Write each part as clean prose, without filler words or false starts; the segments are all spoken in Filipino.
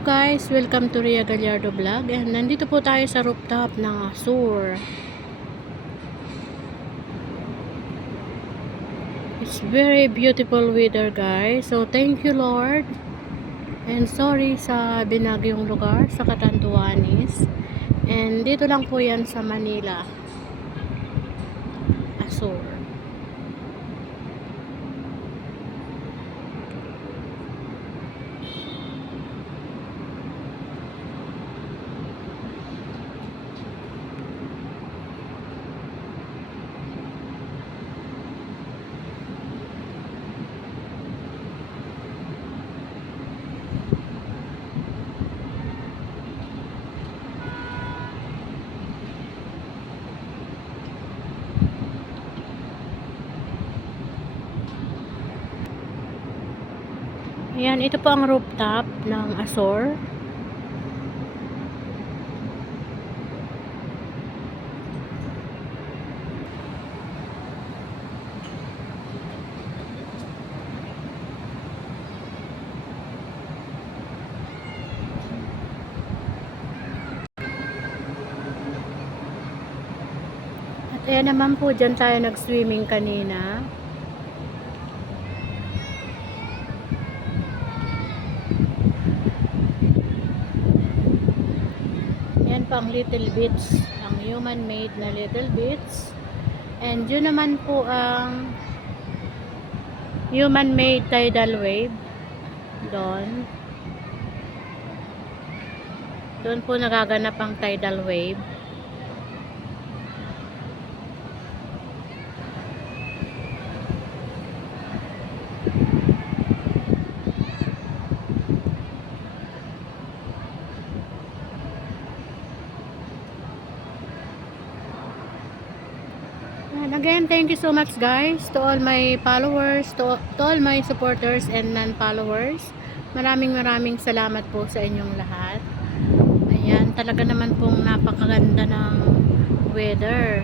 guys, welcome to Ria Gallardo Vlog, and nandito po tayo sa rooftop ng Azure. It's very beautiful weather guys, so thank you Lord, and sorry sa binagyong lugar sa Catanduanes, and dito lang po yan sa Manila, Azure. Ayan, ito po ang rooftop ng Azure. At ayan naman po, dyan tayo nag-swimming kanina. Yan po ang Little Beach, ang human-made na Little Beach. And yun naman po ang human-made tidal wave. Doon po nagaganap ang tidal wave. And again, thank you so much guys to all my followers, to all my supporters and non-followers. Maraming salamat po sa inyong lahat. Ayan, talaga naman pong napakaganda ng weather.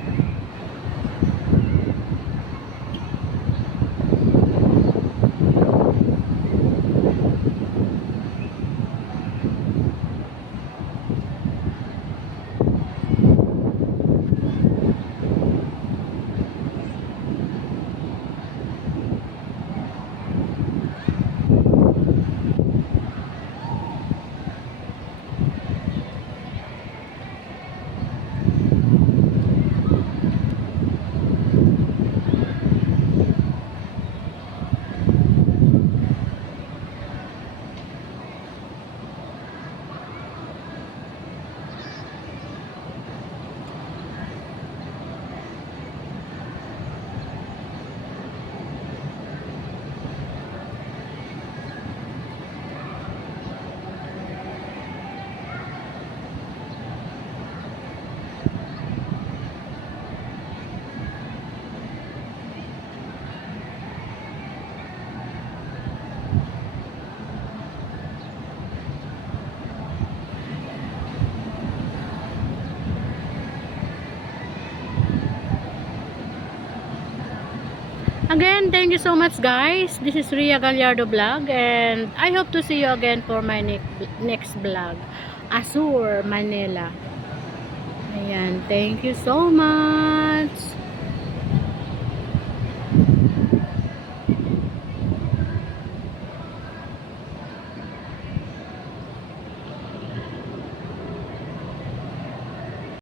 Again, thank you so much guys. This is Ria Gallardo Vlog, and I hope to see you again for my next vlog, Azure, Manila. Ayan, thank you so much.